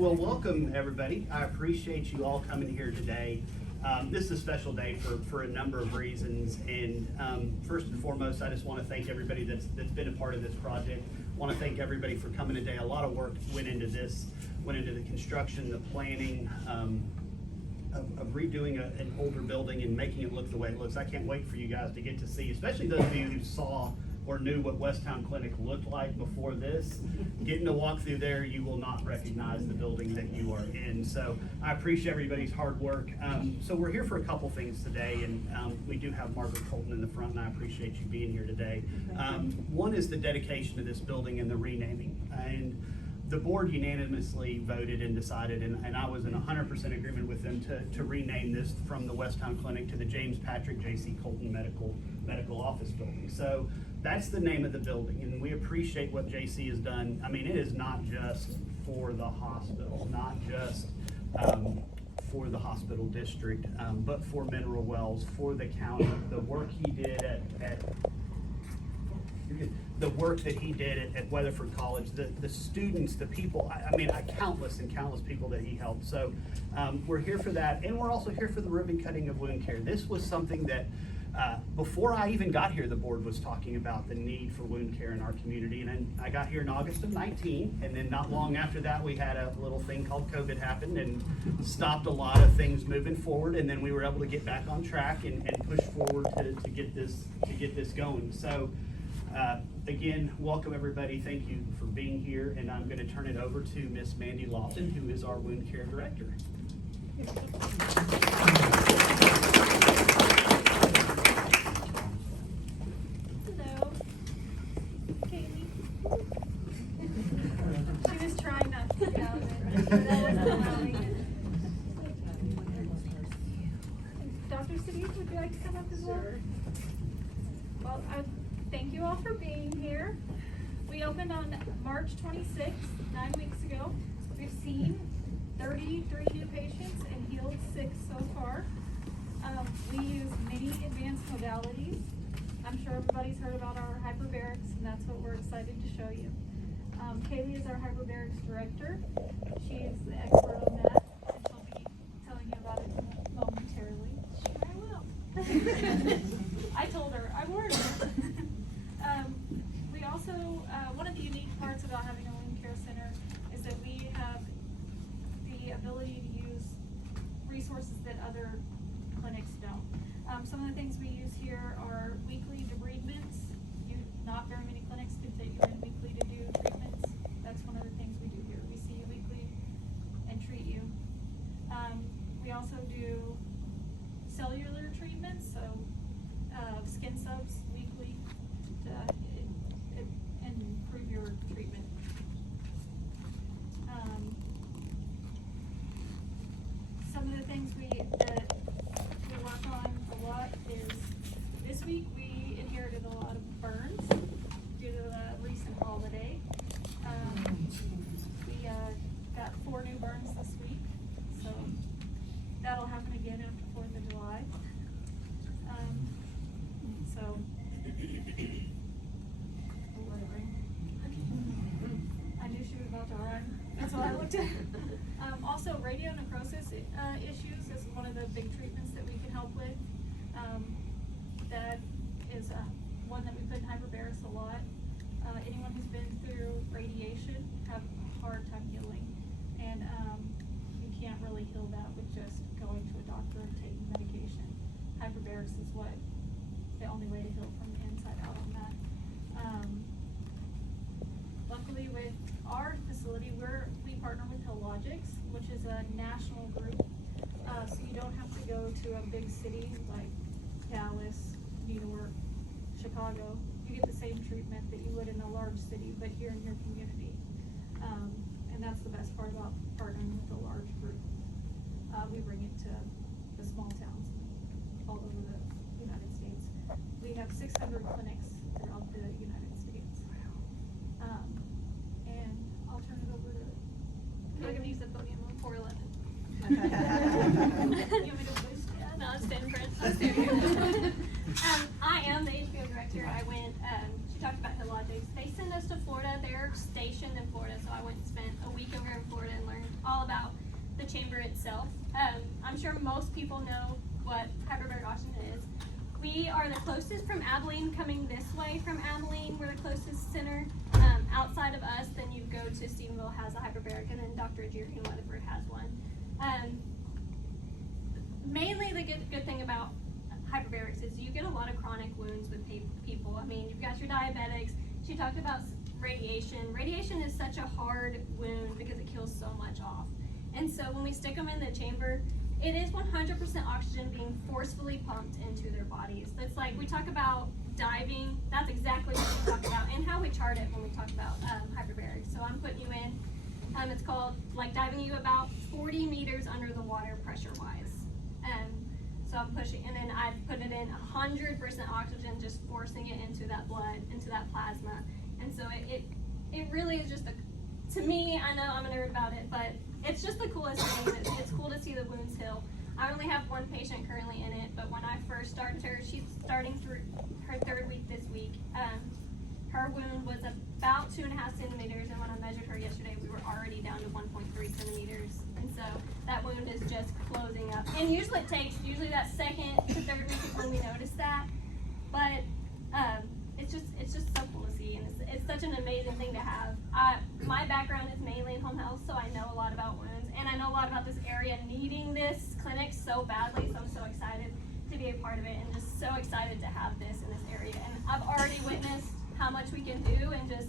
well, welcome everybody. I appreciate you all coming here today. This is a special day for a number of reasons, and first and foremost, I just want to thank everybody that's been a part of this project. I want to thank everybody for coming today. A lot of work went into this, went into the construction, the planning, of redoing an older building and making it look the way it looks. I can't wait for you guys to get to see, especially those of you who saw or knew what Westtown Clinic looked like before this. Getting to walk through there, you will not recognize the building that you are in. So I appreciate everybody's hard work. So we're here for a couple things today, and we do have Margaret Colton in the front, and I appreciate you being here today. One is the dedication of this building and the renaming. And the board unanimously voted and decided, and I was in 100% agreement with them to rename this from the Westtown Clinic to the James Patrick J.C. Colton Medical Office Building. So that's the name of the building, and we appreciate what JC has done. I mean, it is not just for the hospital, not just for the hospital district, but for Mineral Wells, for the county. The work he did the work that he did at Weatherford College, the students, the people, I mean, countless and countless people that he helped. So we're here for that, and we're also here for the ribbon cutting of wound care. This was something that before I even got here, the board was talking about the need for wound care in our community. And then I got here in August of 19, and then not long after that, we had a little thing called COVID happen and stopped a lot of things moving forward. And then we were able to get back on track and push forward to get this going. So again, welcome everybody. Thank you for being here. And I'm going to turn it over to Miss Mandy Lawson, who is our wound care director. She was trying not to get out of it, but that wasn't allowing it. Dr. Siddiq, would you like to come up as well? Well, thank you all for being here. We opened on March 26th, 9 weeks ago. We've seen 33 new patients and healed 6 so far. We use many advanced modalities. I'm sure everybody's heard about our hyperbarics, and that's what we're excited to show you. Kaylee is our hyperbarics director. She is the expert on that, and she'll be telling you about it momentarily. Sure, I will. I told her, I warned her. We also, one of the unique parts about having a wound care center is that we have the ability to use resources that other clinics don't. Some of the things we use here are weekly debridements. Not very many clinics can fit you in weekly to do treatments. That's one of the things we do here. We see you weekly and treat you. We also do cellular treatments, so skin subs weekly to improve your treatment. Some of the things that we work on a lot is this week we inherited a lot of burns due to the recent holiday. We got 4 new burns this week, so that'll happen again after 4th of July. I knew she was about to run. That's what I looked at. Also, radio necrosis issues is one of the big treatments that we can help with. That is one that we put in hyperbarics a lot. Anyone who's been through radiation have a hard time healing, and you can't really heal that with just going to a doctor and taking medication. Hyperbarics is the only way to heal from the inside out on that. Luckily with our facility, we partner with Hologics, which is a national group, so you don't have to go to a big city like Dallas, New York, Chicago. You get the same treatment that you would in a large city, but here in your community. And that's the best part about partnering with a large group. We bring it to the small towns all over the United States. We have 600 clinics throughout the United States. And I'll turn it over to... I'm going to use the podium on 411. You want me to push? Yeah, no, I'll stand in front. I'll stand here. I am the HBO director. I went, she talked about Hologics. They send us to Florida. They're stationed in Florida, so I went and spent a week week over in Florida and learn all about the chamber itself. I'm sure most people know what hyperbaric oxygen is. We are the closest from Abilene, coming this way from Abilene. We're the closest center. Outside of us, then you go to Stephenville has a hyperbaric, and then Dr. Ajiri in Weatherford has one. Mainly the good thing about hyperbarics is you get a lot of chronic wounds with people. I mean, you've got your diabetics. She talked about radiation. Radiation is such a hard wound because it kills so much off. And so when we stick them in the chamber, it is 100% oxygen being forcefully pumped into their bodies. That's like, we talk about diving, that's exactly what we talk about, and how we chart it when we talk about hyperbarics. So I'm putting you in, it's called like diving you about 40 meters under the water pressure-wise. So I'm pushing, and then I put it in 100% oxygen, just forcing it into that blood, into that plasma. And so it really is just to me, I know I'm a nerd about it, but it's just the coolest thing. It's cool to see the wounds heal. I only have one patient currently in it, but when I first started her, she's starting through her 3rd week this week. Her wound was about 2.5 centimeters, and when I measured her yesterday, we were already down to 1.3 centimeters. And so that wound is just closing up. And usually that 2nd to 3rd week is when we notice that. But it's just so cool to see, and it's such an amazing thing to have. My background is mainly in home health, so I know a lot about wounds, and I know a lot about this area needing this clinic so badly, so I'm so excited to be a part of it, and just so excited to have this in this area. And I've already witnessed how much we can do and just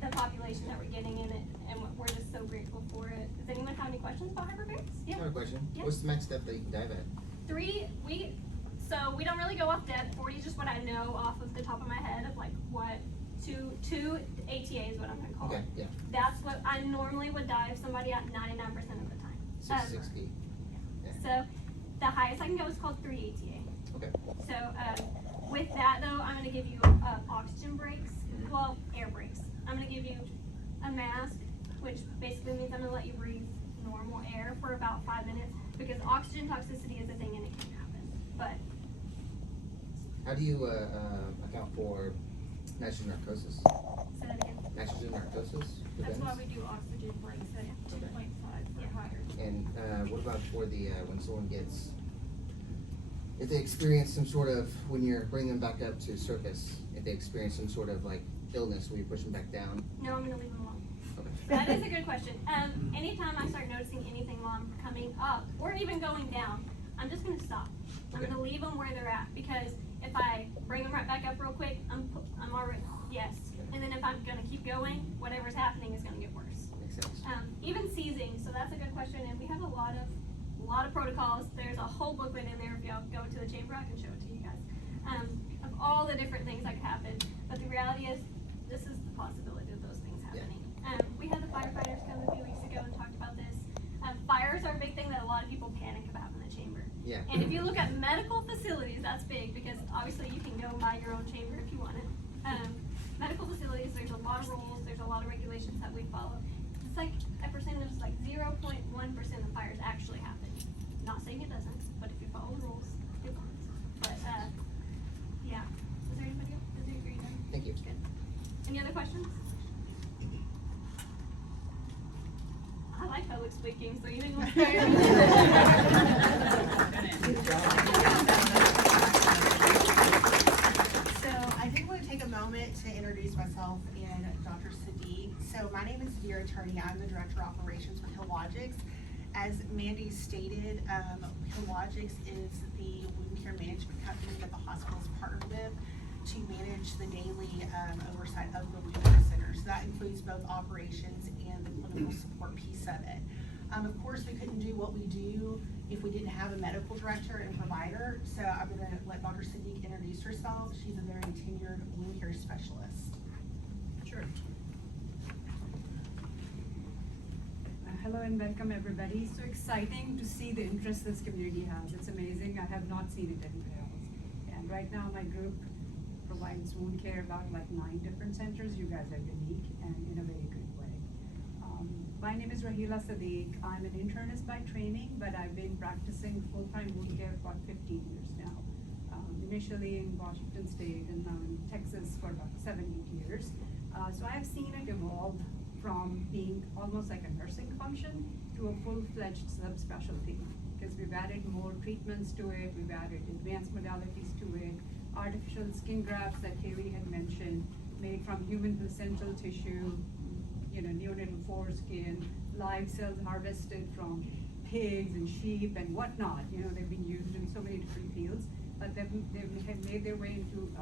the population that we're getting in it, and we're just so grateful for it. Does anyone have any questions about hyperbarics? I have a question. Yeah. What's the max depth that you can dive at? So we don't really go off depth. 40 is just what I know off of the top of my head of like what two ATA is what I'm gonna call Okay, it. yeah. That's what I normally would dive somebody at 99% of the time. 6 feet. Yeah. So the highest I can go is called 3 ATA. Okay. So with that though, I'm gonna give you oxygen breaks, well, air breaks. I'm gonna give you a mask, which basically means I'm gonna let you breathe normal air for about 5 minutes, because oxygen toxicity is a thing and it can happen. But How do you account for nitrogen narcosis? say that again. Nitrogen narcosis? for That's why venous? we do oxygen breaks at 2.5 or higher. And what about for the when someone gets, if they experience some sort of, when you're bringing them back up to surface, if they experience some sort of like illness where you push them back down? No, I'm gonna leave them alone. Okay. That is a good question. Anytime I start noticing anything while I'm coming up or even going down, I'm just gonna stop. I'm Okay. gonna leave them where they're at, because if I bring them right back up real quick, I'm already, yes. And then if I'm gonna keep going, whatever's happening is gonna get worse. Makes sense. Even seizing, so that's a good question, and we have a lot of protocols. There's a whole booklet in there. If y'all go to the chamber, I can show it to you guys, of all the different things that could happen. But the reality is, this is the possibility of those things happening. We had the firefighters come a few weeks ago and talked about this. Fires are a big thing that a lot of people panic about in the chamber. Yeah. And if you look at medical facilities, that's big, because obviously you can go buy your own chamber if you want it. Medical facilities, there's a lot of rules, there's a lot of regulations that we follow. It's like a percentage, like 0.1% of fires actually happen. Not saying it doesn't, but if you follow the rules, it won't. But yeah. Is there anybody else? Is there agree done? Thank you. Good. Any other questions? I like public speaking, so you didn't want So I did want to take a moment to introduce myself and Dr. Sadiq. So my name is Vera Turney. I'm the Director of Operations with Hillogix. As Mandy stated, Hillogix is the wound care management company that the hospitals partner with to manage the daily oversight of the wound care center. So that includes both operations and the clinical support piece of it. Of course, we couldn't do what we do if we didn't have a medical director and provider. So I'm gonna let Dr. Sadiq introduce herself. She's a very tenured wound care specialist. Sure. Hello and welcome everybody. So exciting to see the interest this community has. It's amazing. I have not seen it anywhere else. And right now my group provides wound care about like 9 different centers. You guys are unique and in a very good way. My name is Rahila Sadiq. I'm an internist by training, but I've been practicing full-time wound care for 15 years now. Initially in Washington State and now in Texas for about 7-8 years. So I've seen it evolve from being almost like a nursing function to a full-fledged subspecialty. Because we've added more treatments to it, we've added advanced modalities to it, artificial skin grafts that Haley had mentioned, made from human placental tissue, neonatal foreskin, live cells harvested from pigs and sheep and whatnot. They've been used in so many different fields, but they've made their way into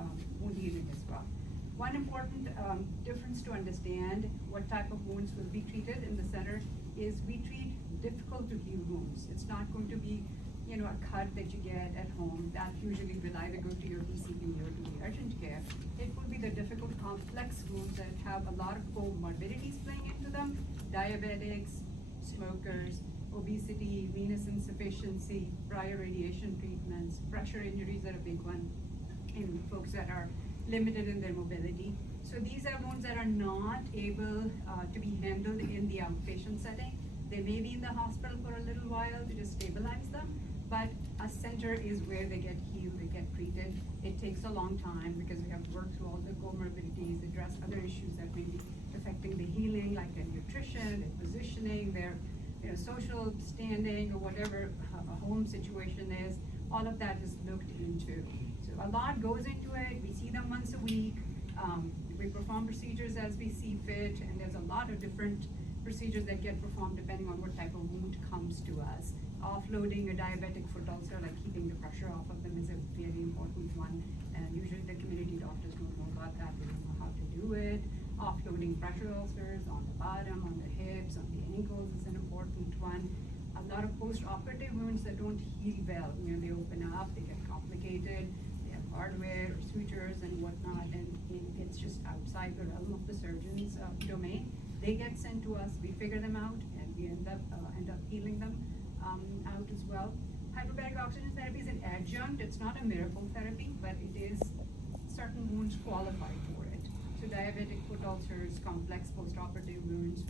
wound healing as well. One important difference to understand what type of wounds will be treated in the center is we treat difficult to heal wounds. It's not going to be, a cut that you get at home. That usually will either go to your PCP or to the urgent care. It will be the difficult, complex wounds that have a lot of comorbidities playing into them: diabetics, smokers, obesity, venous insufficiency, prior radiation treatments, pressure injuries are a big one, and folks that are limited in their mobility. So these are wounds that are not able to be handled in the outpatient setting. They may be in the hospital for a little while to just stabilize them, but a center is where they get healed, they get treated. It takes a long time because we have to work through all the comorbidities, address other issues that may be affecting the healing, like their nutrition, their positioning, their social standing, or whatever a home situation is. All of that is looked into. So a lot goes into it. We see them once a week. We perform procedures as we see fit, and there's a lot of different procedures that get performed depending on what type of wound comes to us. Offloading a diabetic foot ulcer, like keeping the pressure off of them, is a very important one, and usually the community doctors don't know about that. They don't know how to do it. Offloading pressure ulcers on the bottom, on the hips, on the ankles is an important one. A lot of post-operative wounds that don't heal well. They open up, they get complicated, they have hardware or sutures and whatnot, and it's just outside the realm of the surgeon's domain. They get sent to us, we figure them out, and we end up healing them out as well. Hyperbaric oxygen therapy is an adjunct. It's not a miracle therapy, but it is, certain wounds qualify for it. So diabetic foot ulcers, complex post-operative wounds,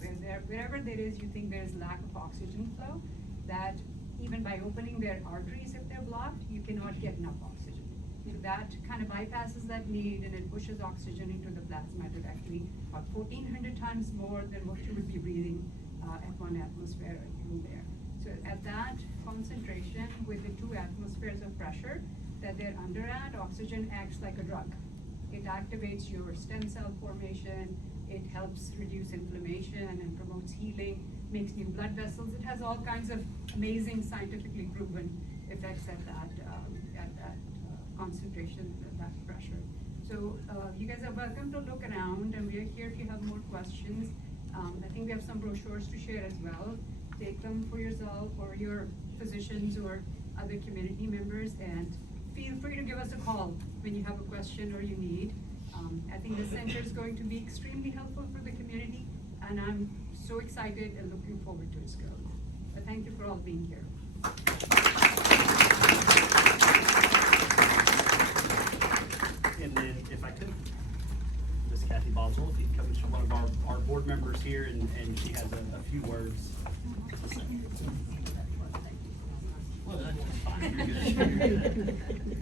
wherever there is, you think there's lack of oxygen flow, that even by opening their arteries, if they're blocked, you cannot get enough oxygen. So that kind of bypasses that need, and it pushes oxygen into the plasma directly, about 1,400 times more than what you would be breathing at 1 atmosphere through there. So at that concentration, with the 2 atmospheres of pressure that they're under at, oxygen acts like a drug. It activates your stem cell formation, it helps reduce inflammation and promotes healing, makes new blood vessels. It has all kinds of amazing scientifically proven effects at that concentration, at that pressure. So you guys are welcome to look around, and we're here if you have more questions. I think we have some brochures to share as well. Take them for yourself or your physicians or other community members, and feel free to give us a call when you have a question or you need. I think the center is going to be extremely helpful for the community, and I'm so excited and looking forward to its growth. But thank you for all being here. And then, if I could, Miss Kathy Boswell, if you come to one of our board members here, and she has a few words to say. Well, that's fine. You're good.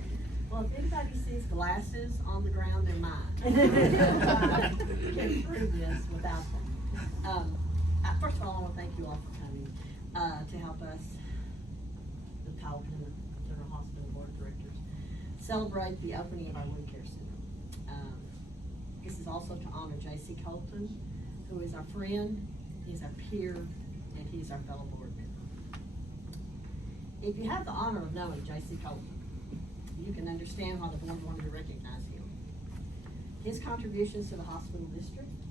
Well, if anybody sees glasses on the ground, they're mine. You can't prove this without them. First of all, I want to thank you all for coming to help us, the Powellton General Hospital Board of Directors, celebrate the opening of our wound care center. This is also to honor J.C. Colton, who is our friend, he's our peer, and he's our fellow board member. If you have the honor of knowing J.C. Colton, you can understand why the board wanted to recognize him. His contributions to the hospital district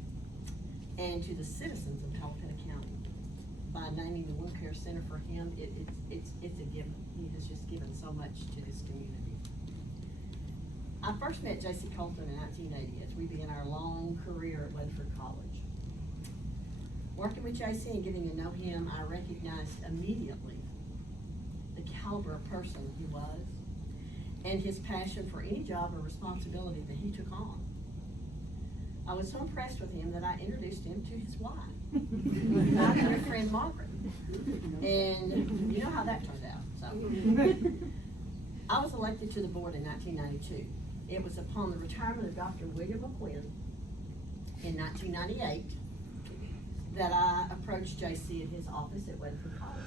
and to the citizens of Powellton County, by naming the wound care center for him, it's a given. He has just given so much to this community. I first met J.C. Colton in 1980 as we began our long career at Ledford College. Working with J.C. and getting to know him, I recognized immediately the caliber of person he was and his passion for any job or responsibility that he took on. I was so impressed with him that I introduced him to his wife, my dear friend Margaret. And you know how that turned out. So I was elected to the board in 1992. It was upon the retirement of Dr. William McQuinn in 1998 that I approached JC at his office at Weatherford College.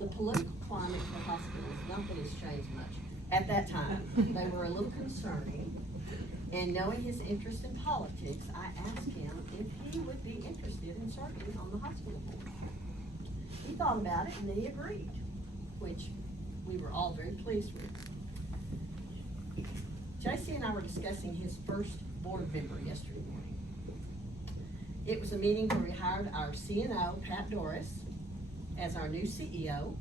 The political climate for hospitals, nothing has changed much. At that time, they were a little concerning, and knowing his interest in politics, I asked him if he would be interested in serving on the hospital board. He thought about it and then he agreed, which we were all very pleased with. JC and I were discussing his first board member yesterday morning. It was a meeting where we hired our CNO, Pat Doris, as our new CEO.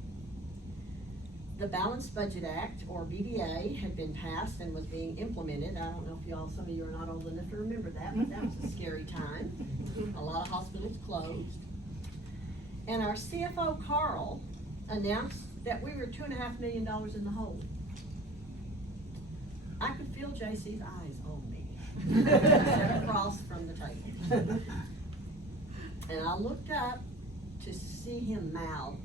The Balanced Budget Act, or BBA, had been passed and was being implemented. I don't know if y'all, some of you are not old enough to remember that, but that was a scary time. A lot of hospitals closed. And our CFO, Carl, announced that we were $2.5 million in the hole. I could feel JC's eyes on me, sat across from the table. And I looked up to see him mouth,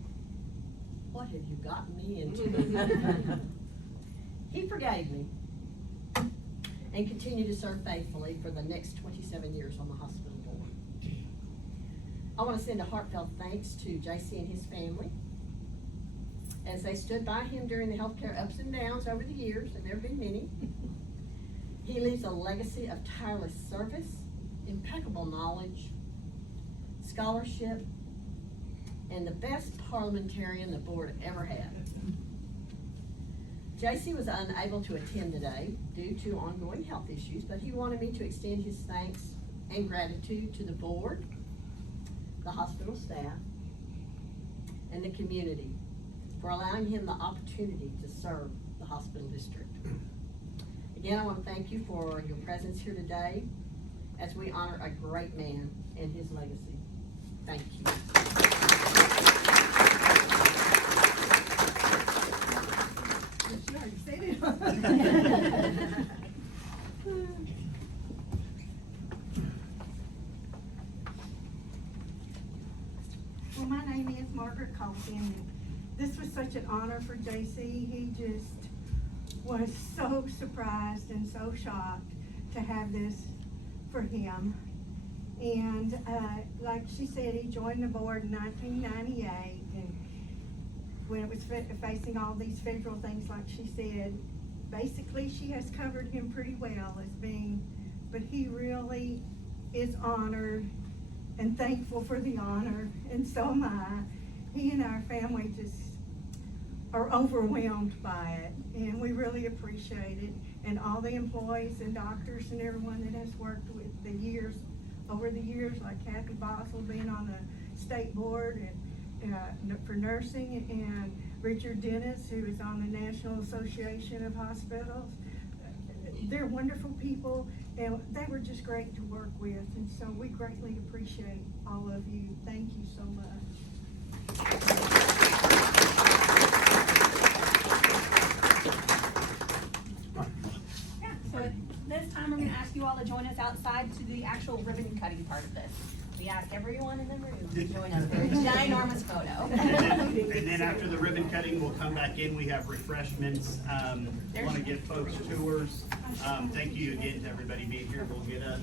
"What have you gotten me into?" He forgave me and continued to serve faithfully for the next 27 years on the hospital board. I want to send a heartfelt thanks to JC and his family as they stood by him during the healthcare ups and downs over the years, and there have been many. He leaves a legacy of tireless service, impeccable knowledge, scholarship, and the best parliamentarian the board ever had. JC was unable to attend today due to ongoing health issues, but he wanted me to extend his thanks and gratitude to the board, the hospital staff, and the community for allowing him the opportunity to serve the hospital district. Again, I want to thank you for your presence here today as we honor a great man and his legacy. Thank you. Well, my name is Margaret Colton, and this was such an honor for JC. He just was so surprised and so shocked to have this for him. And like she said, he joined the board in 1998, and when it was facing all these federal things, like she said, basically she has covered him pretty well as being, but he really is honored and thankful for the honor, and so am I. He and our family just are overwhelmed by it, and we really appreciate it. And all the employees and doctors and everyone that has worked with over the years, like Kathy Boswell being on the state board and for nursing, and Richard Dennis, who is on the National Association of Hospitals. They're wonderful people, and they were just great to work with, and so we greatly appreciate all of you. Thank you so much. Yeah, so at this time, we're gonna ask you all to join us outside to the actual ribbon cutting part of this. We ask everyone in the room to join us for a ginormous photo. And then after the ribbon cutting, we'll come back in. We have refreshments. Want to give folks tours. Thank you again to everybody being here. We'll get a.